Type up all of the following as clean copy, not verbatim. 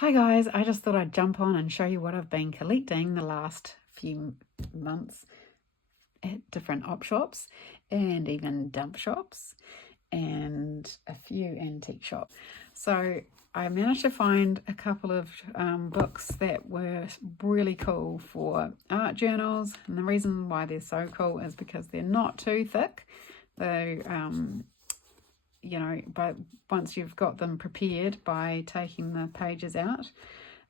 Hi guys, I just thought I'd jump on and show you what I've been collecting the last few months at different op shops and even dump shops and a few antique shops. So I managed to find a couple of books that were really cool for art journals, and the reason why they're so cool is because they're not too thick. They but once you've got them prepared by taking the pages out,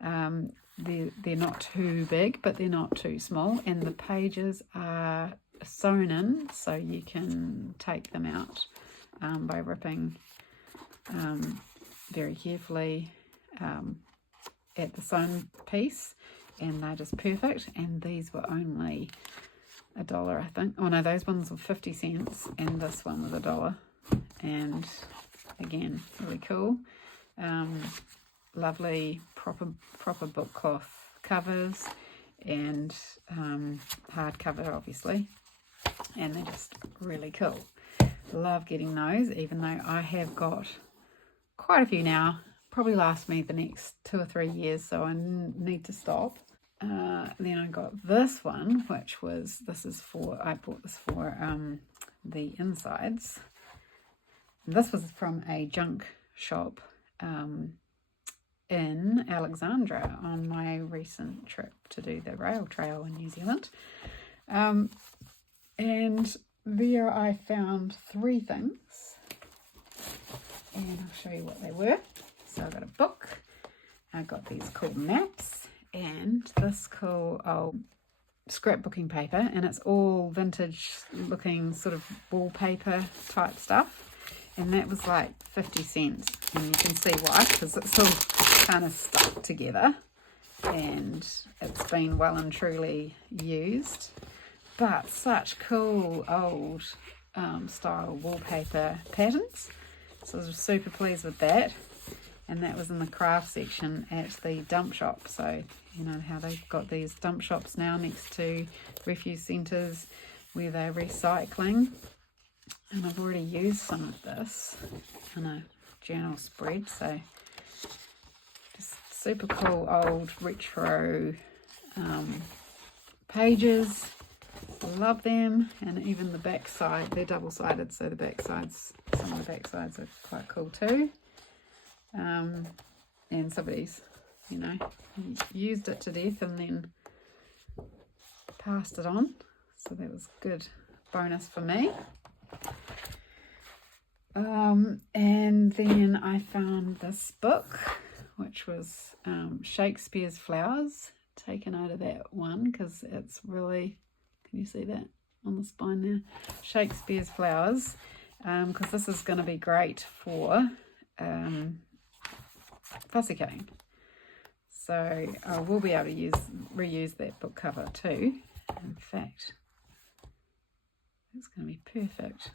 they're not too big, but they're not too small, and the pages are sewn in, so you can take them out by ripping very carefully at the sewn piece, and they're just perfect. And these were only $1, I think. Oh no, those ones were 50 cents, and this one was $1. And again, really cool. Lovely proper book cloth covers, and hardcover obviously, and they're just really cool. Love getting those, even though I have got quite a few now. Probably last me the next 2 or 3 years, so I need to stop. Then I got this one, which was, I bought this for the insides. This was from a junk shop in Alexandra on my recent trip to do the rail trail in New Zealand. And there I found 3 things, and I'll show you what they were. So I got a book, I got these cool maps, and this cool old scrapbooking paper, and it's all vintage looking sort of wallpaper type stuff. And that was like 50 cents, and you can see why, because it's all kind of stuck together and it's been well and truly used. But such cool old style wallpaper patterns, so I was super pleased with that. And that was in the craft section at the dump shop. So you know how they've got these dump shops now next to refuse centres where they're recycling. And I've already used some of this in a journal spread, so just super cool old retro pages. Love them. And even the back side, they're double-sided, so some of the back sides are quite cool too. And somebody's, used it to death and then passed it on, so that was good bonus for me. And then I found this book, which was Shakespeare's Flowers, taken out of that one because it's really, can you see that on the spine there? Shakespeare's Flowers, because this is going to be great for fussy cutting. So I will be able to reuse that book cover too. In fact, it's going to be perfect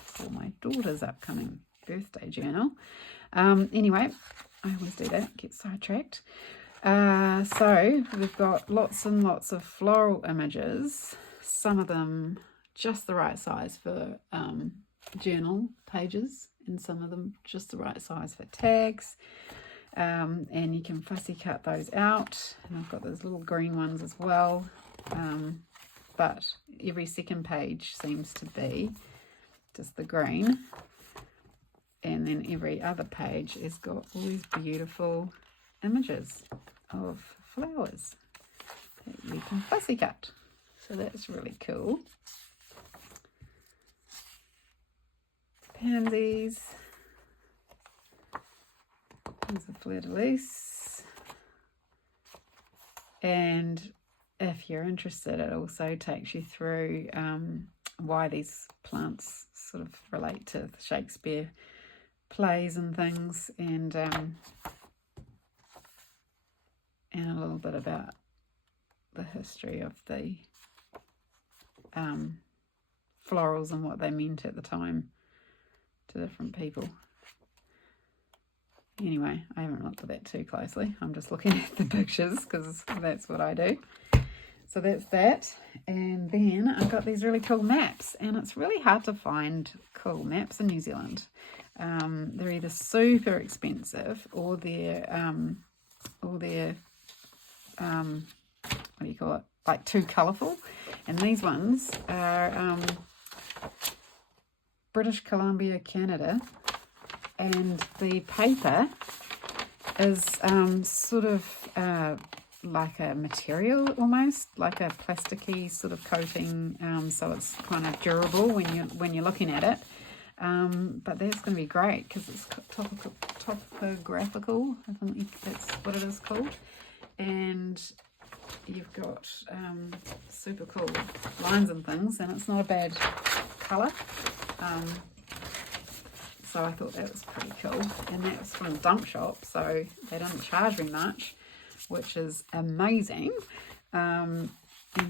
for my daughter's upcoming birthday journal. Anyway, I always do that, get sidetracked. So we've got lots and lots of floral images, some of them just the right size for journal pages, and some of them just the right size for tags. And you can fussy cut those out, and I've got those little green ones as well. But every second page seems to be just the green, and then every other page has got all these beautiful images of flowers that you can fussy cut, so that's really cool. Pansies, there's a fleur-de-lis, and if you're interested, it also takes you through why these plants sort of relate to Shakespeare plays and things, and a little bit about the history of the florals and what they meant at the time to different people. Anyway, I haven't looked at that too closely. I'm just looking at the pictures because that's what I do. So that's that. And then I've got these really cool maps, and it's really hard to find cool maps in New Zealand. They're either super expensive or they're all their, what do you call it, like too colourful. And these ones are British Columbia, Canada, and the paper is sort of like a material, almost like a plasticky sort of coating, so it's kind of durable when you're looking at it. But that's going to be great because it's topographical, I think that's what it is called, and you've got super cool lines and things, and it's not a bad colour. So I thought that was pretty cool, and that was from Dump Shop, so they didn't charge me much, which is amazing. And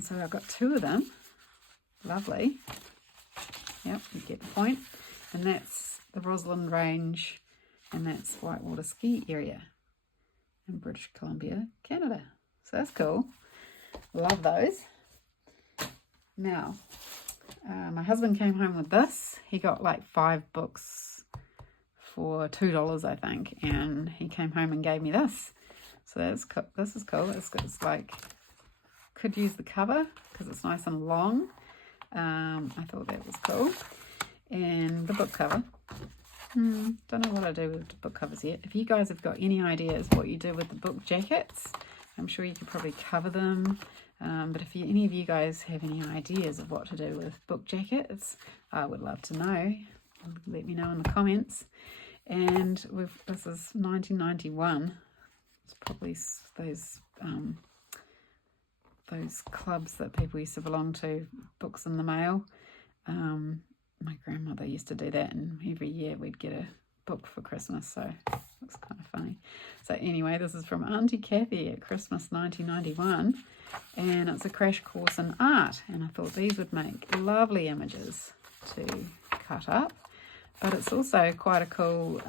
so I've got 2 of them. Lovely. Yep, you get the point. And that's the Roslyn range, and that's Whitewater Ski Area in British Columbia, Canada. So that's cool. Love those. Now, my husband came home with this. He got like 5 books for $2, I think, and he came home and gave me this. So that's cool. This is cool. It's like, could use the cover because it's nice and long. I thought that was cool. And the book cover. Don't know what I do with the book covers yet. If you guys have got any ideas what you do with the book jackets, I'm sure you could probably cover them. But if any of you guys have any ideas of what to do with book jackets, I would love to know. Let me know in the comments. And this is 1991. It's probably those clubs that people used to belong to, books in the mail. My grandmother used to do that, and every year we'd get a book for Christmas, so it's kind of funny. So anyway, this is from Auntie Kathy at Christmas 1991, and it's a crash course in art, and I thought these would make lovely images to cut up, but it's also quite a cool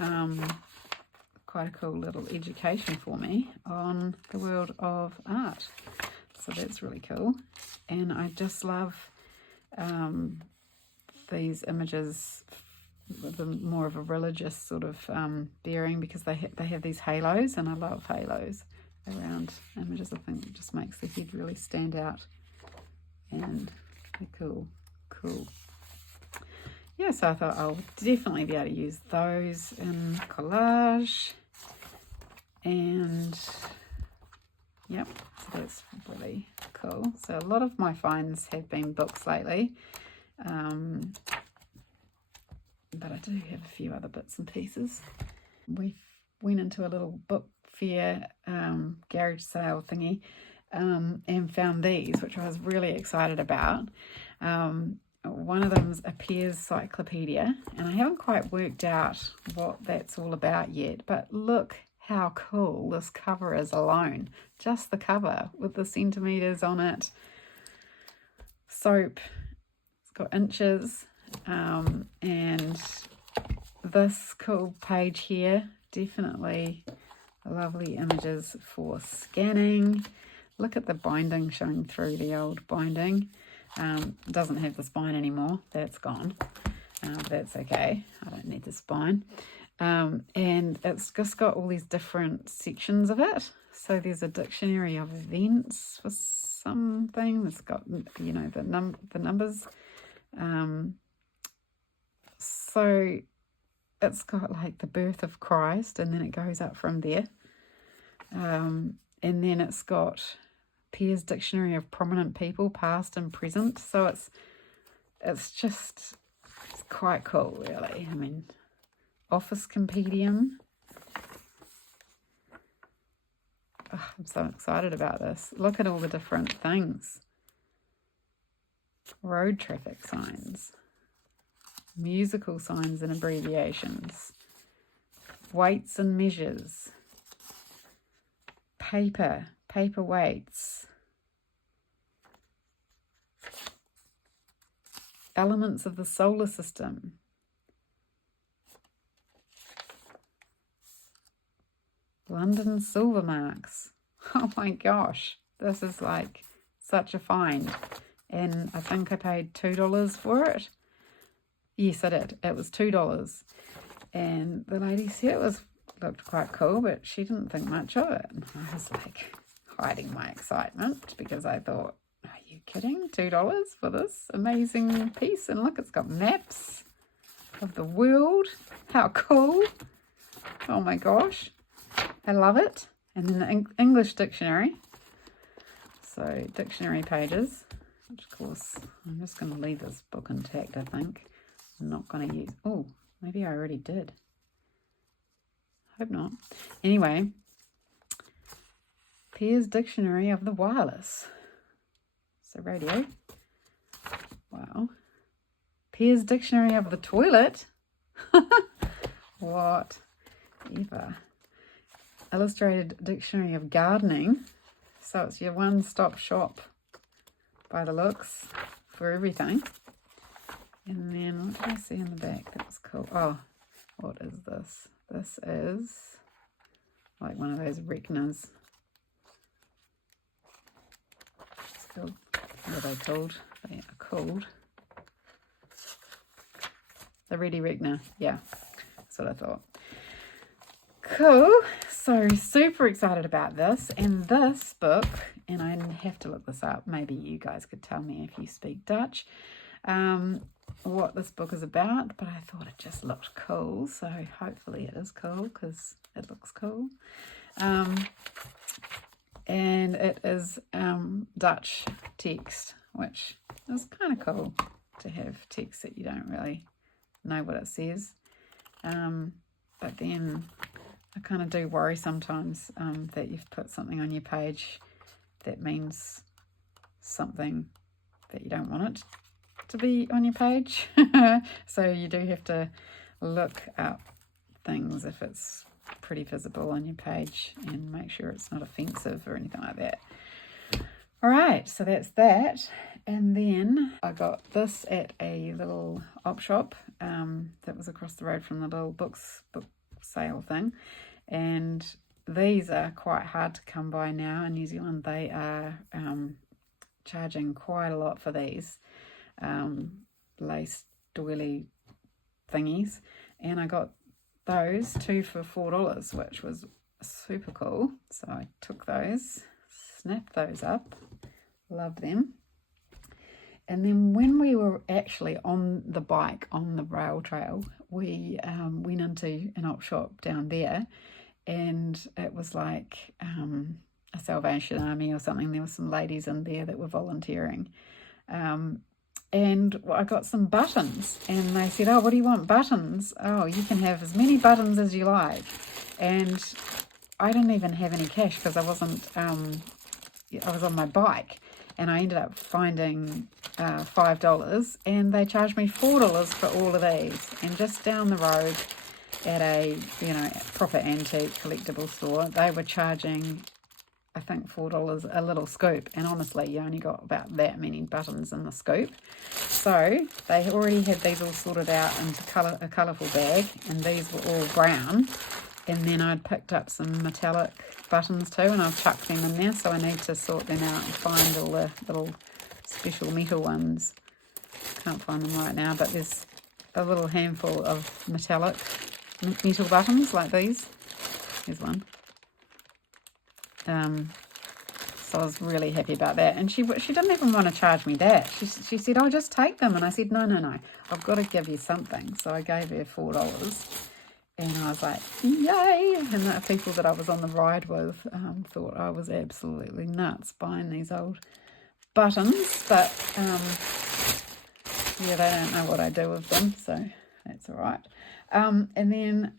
little education for me on the world of art. So that's really cool, and I just love these images with more of a religious sort of bearing, because they have these halos, and I love halos around images. I think it just makes the head really stand out, and they're cool. Yeah, so I thought I'll definitely be able to use those in collage, and yep, so that's really cool. So a lot of my finds have been books lately, but I do have a few other bits and pieces. We went into a little book fair garage sale thingy, and found these, which I was really excited about. One of them's a Pears Cyclopedia, and I haven't quite worked out what that's all about yet, but look how cool this cover is alone. Just the cover with the centimeters on it. Soap. It's got inches. And this cool page here, definitely lovely images for scanning. Look at the binding showing through, the old binding. Doesn't have the spine anymore. That's gone. That's okay. I don't need the spine. And it's just got all these different sections of it. So there's a dictionary of events for something. It's got, you know, the numbers. So it's got like the birth of Christ, and then it goes up from there. And then it's got Pears Dictionary of Prominent People, Past and Present. So it's quite cool, really. I mean, Office Compendium. Oh, I'm so excited about this. Look at all the different things. Road traffic signs. Musical signs and abbreviations. Weights and measures. Paper weights. Elements of the solar system. London silver marks. Oh my gosh, this is like such a find. And I think I paid $2 for it. Yes, I did. It was $2. And the lady said it was looked quite cool, but she didn't think much of it. And I was like hiding my excitement because I thought, are you kidding? $2 for this amazing piece? And look, it's got maps of the world. How cool. Oh my gosh. I love it. And then the English dictionary. So dictionary pages, which of course, I'm just going to leave this book intact, I think. I'm not going to use, oh, maybe I already did. Hope not. Anyway, Pear's Dictionary of the Wireless. So radio. Wow. Pear's Dictionary of the Toilet. Whatever. Illustrated Dictionary of Gardening. So it's your one-stop shop by the looks for everything. And then what did I see in the back that was cool? Oh, what is this? This is like one of those reckoners. It's called, what are they called? They are called the Ready Reckoner. Yeah, that's what I thought. Cool. So super excited about this. And this book, and I have to look this up, maybe you guys could tell me if you speak Dutch, what this book is about, but I thought it just looked cool, so hopefully it is cool because it looks cool. And it is Dutch text, which is kind of cool to have text that you don't really know what it says. But then I kind of do worry sometimes that you've put something on your page that means something that you don't want it to be on your page. So you do have to look up things if it's pretty visible on your page and make sure it's not offensive or anything like that. All right, so that's that. And then I got this at a little op shop that was across the road from the little book sale thing. And these are quite hard to come by now in New Zealand. They are charging quite a lot for these lace doily thingies. And I got those 2 for $4, which was super cool. So I took those, snapped those up, love them. And then when we were actually on the bike on the rail trail, we went into an op shop down there, and it was like a Salvation Army or something. There were some ladies in there that were volunteering. And I got some buttons, and they said, oh, what do you want? Buttons? Oh, you can have as many buttons as you like. And I didn't even have any cash because I was on my bike, and I ended up finding $5, and they charged me $4 for all of these. And just down the road at a, proper antique collectible store, they were charging, I think, $4 a little scoop. And honestly, you only got about that many buttons in the scoop. So they already had these all sorted out into a colourful bag, and these were all brown. And then I'd picked up some metallic buttons too, and I've chucked them in there. So I need to sort them out and find all the little special metal ones. Can't find them right now, but there's a little handful of metallic metal buttons like these. Here's one. So I was really happy about that. And she didn't even want to charge me that. She said, oh, just take them. And I said, no, I've got to give you something. So I gave her $4. And I was like, yay! And the people that I was on the ride with thought I was absolutely nuts buying these old buttons. But, yeah, they don't know what I do with them, so that's all right. And then,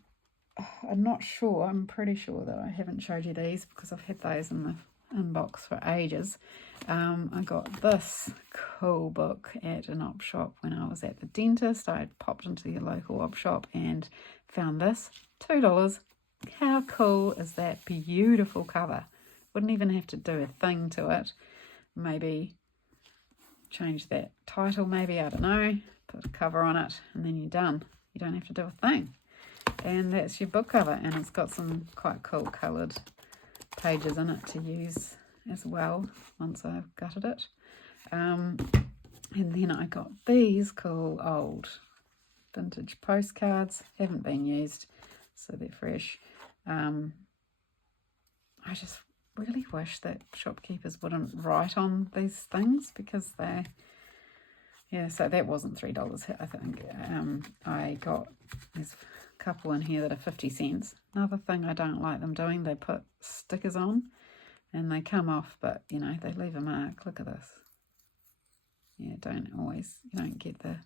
I'm not sure, I'm pretty sure that I haven't showed you these because I've had those in the inbox for ages. I got this cool book at an op shop when I was at the dentist. I popped into the local op shop and found this, $2. How cool is that? Beautiful cover. Wouldn't even have to do a thing to it. Maybe change that title, maybe, I don't know. Put a cover on it and then you're done. You don't have to do a thing. And that's your book cover, and it's got some quite cool coloured pages in it to use as well once I've gutted it. And then I got these cool old vintage postcards. Haven't been used, so they're fresh. I just really wish that shopkeepers wouldn't write on these things, because they, yeah, so that wasn't $3, I think. I got, there's a couple in here that are 50 cents. Another thing I don't like them doing, they put stickers on and they come off, but you know, they leave a mark. Look at this. Yeah, you don't get the,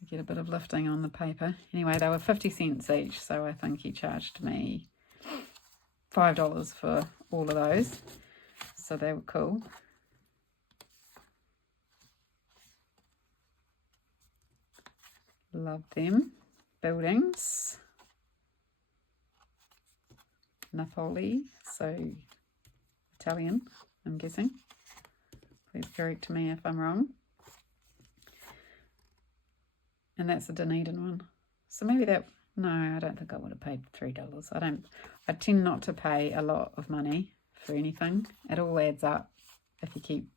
you get a bit of lifting on the paper. Anyway, they were 50 cents each, so I think he charged me $5 for all of those. So they were cool. Love them. Buildings. Napoli, so Italian, I'm guessing. Please correct me if I'm wrong. And that's a Dunedin one. So maybe that, no, I don't think I would have paid $3. I tend not to pay a lot of money for anything. It all adds up if you keep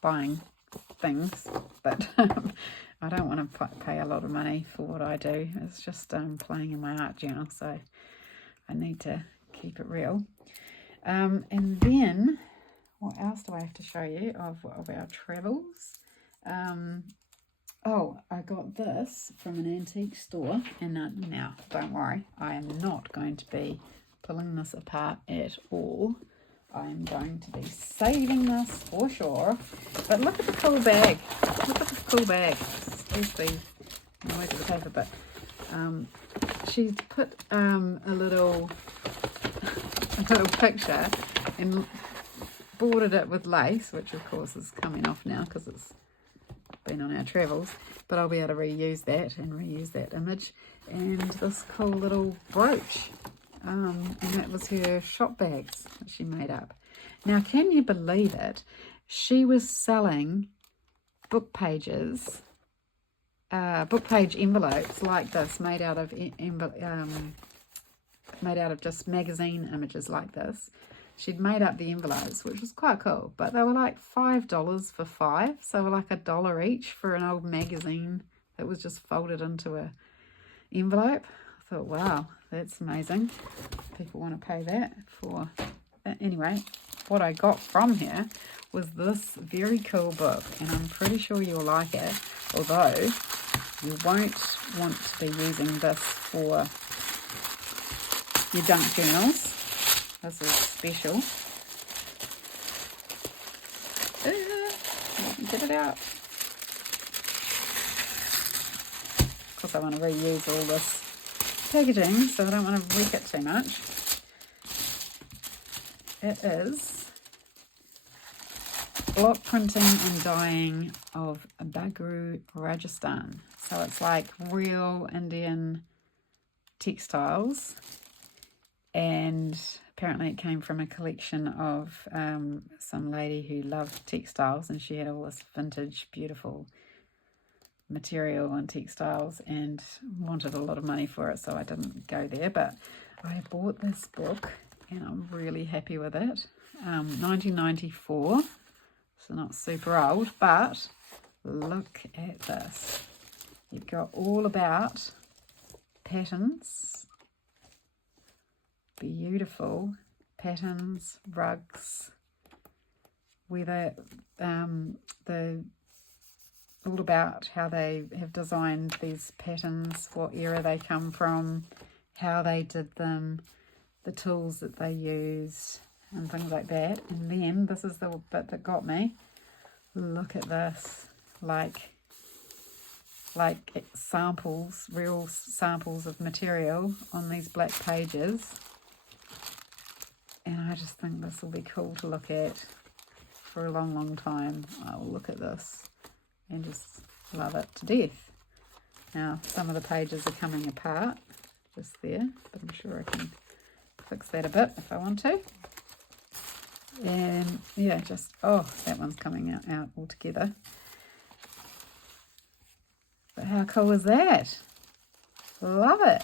buying things, but I don't want to pay a lot of money for what I do. It's just playing in my art journal, so I need to keep it real. And then what else do I have to show you of our travels? Oh, I got this from an antique store, and now don't worry, I am not going to be pulling this apart at all. I'm going to be saving this for sure. But look at the cool bag. Look at this cool bag. There's the noise of the paper, but she put a little picture and bordered it with lace, which of course is coming off now because it's been on our travels, but I'll be able to reuse that and reuse that image. And this cool little brooch, and that was her shop bags that she made up. Now, can you believe it? She was selling book pages, book page envelopes like this, made out of just magazine images like this. She'd made up the envelopes, which was quite cool, but they were like $5 for 5, so they were like $1 each for an old magazine that was just folded into a envelope. I thought, wow, that's amazing. People want to pay that for that. Anyway, what I got from here was this very cool book, and I'm pretty sure you'll like it, although you won't want to be using this for your junk journals. This is special. Let me get it out. Of course, I want to reuse all this packaging, so I don't want to wreck it too much. It is block printing and dyeing of Bagru, Rajasthan. So it's like real Indian textiles, and apparently it came from a collection of some lady who loved textiles, and she had all this vintage beautiful material and textiles and wanted a lot of money for it, so I didn't go there. But I bought this book and I'm really happy with it. 1994, so not super old, but look at this. You've got all about patterns, beautiful patterns, rugs, whether all about how they have designed these patterns, what era they come from, how they did them, the tools that they used, and things like that. And then this is the bit that got me. Look at this, like samples, real samples of material on these black pages. And I just think this will be cool to look at for a long, long time. I'll look at this and just love it to death. Now, some of the pages are coming apart just there, but I'm sure I can fix that a bit if I want to. And yeah, just, oh, that one's coming out altogether. But how cool is that? Love it.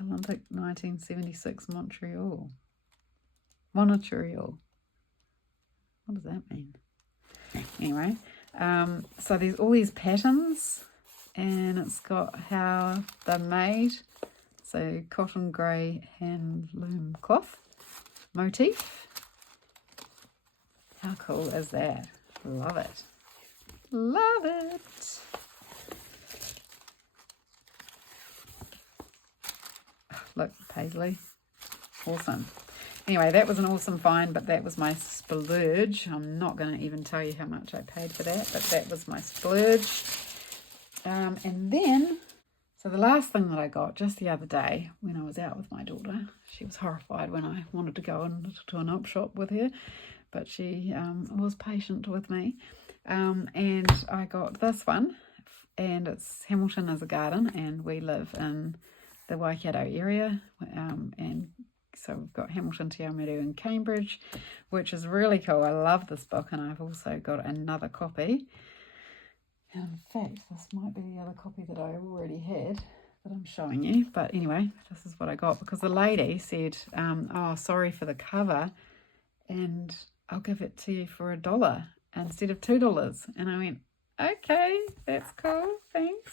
Olympic 1976 Montreal. What does that mean? Anyway, so there's all these patterns and it's got how they're made. So cotton grey hand loom cloth motif. How cool is that? Love it. Love it. Look, paisley. Awesome. Anyway, that was an awesome find, but that was my splurge. I'm not going to even tell you how much I paid for that, but that was my splurge. And then, so the last thing that I got just the other day when I was out with my daughter, she was horrified when I wanted to go into an op shop with her, but she was patient with me. And I got this one, and it's Hamilton as a garden, and we live in the Waikato area, and so we've got Hamilton, Te Awamutu and Cambridge, which is really cool. I love this book, and I've also got another copy. And in fact, this might be the other copy that I already had that I'm showing you. But anyway, this is what I got, because the lady said, oh, sorry for the cover, and I'll give it to you for $1 instead of $2. And I went, okay, that's cool, thanks.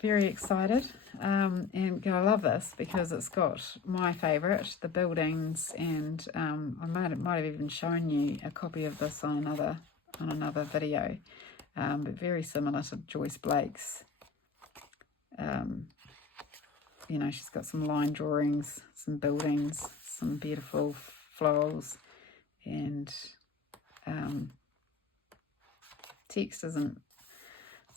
Very excited. And I love this because it's got my favourite, the buildings, and I might have even shown you a copy of this on another video, but very similar to Joyce Blake's. You know, she's got some line drawings, some buildings, some beautiful florals, and text isn't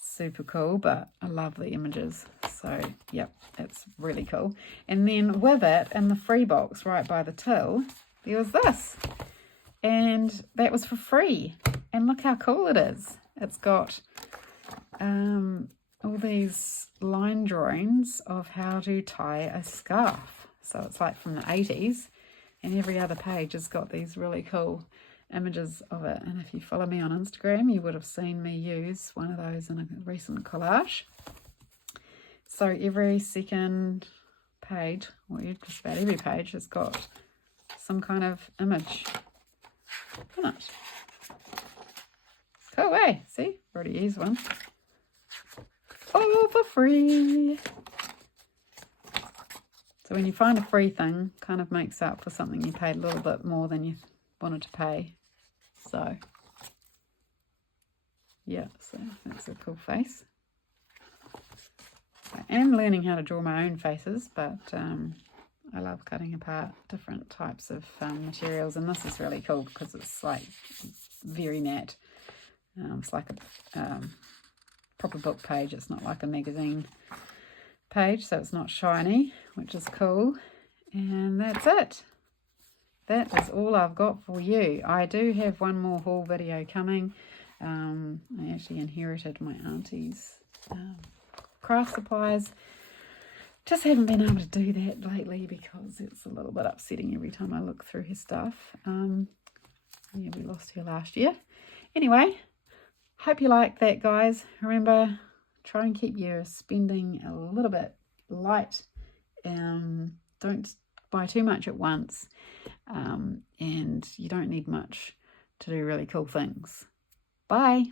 super cool, but I love the images. So yep, it's really cool. And then with it, in the free box right by the till, there was this, and that was for free. And look how cool it is. It's got all these line drawings of how to tie a scarf. So it's like from the 80s, and every other page has got these really cool images of it. And if you follow me on Instagram, you would have seen me use one of those in a recent collage. So every second page, or just about every page, has got some kind of image in it. Cool, eh? See, already used one. All for free. So when you find a free thing, kind of makes up for something you paid a little bit more than you wanted to pay. So yeah, so that's a cool face. I am learning how to draw my own faces, but I love cutting apart different types of materials, and this is really cool because it's like very matte. It's like a proper book page. It's not like a magazine page, so it's not shiny, which is cool. And that's it. That is all I've got for you. I do have one more haul video coming. I actually inherited my auntie's craft supplies. Just haven't been able to do that lately because it's a little bit upsetting every time I look through her stuff. Yeah, we lost her last year. Anyway, hope you like that, guys. Remember, try and keep your spending a little bit light. Don't buy too much at once, and you don't need much to do really cool things. Bye.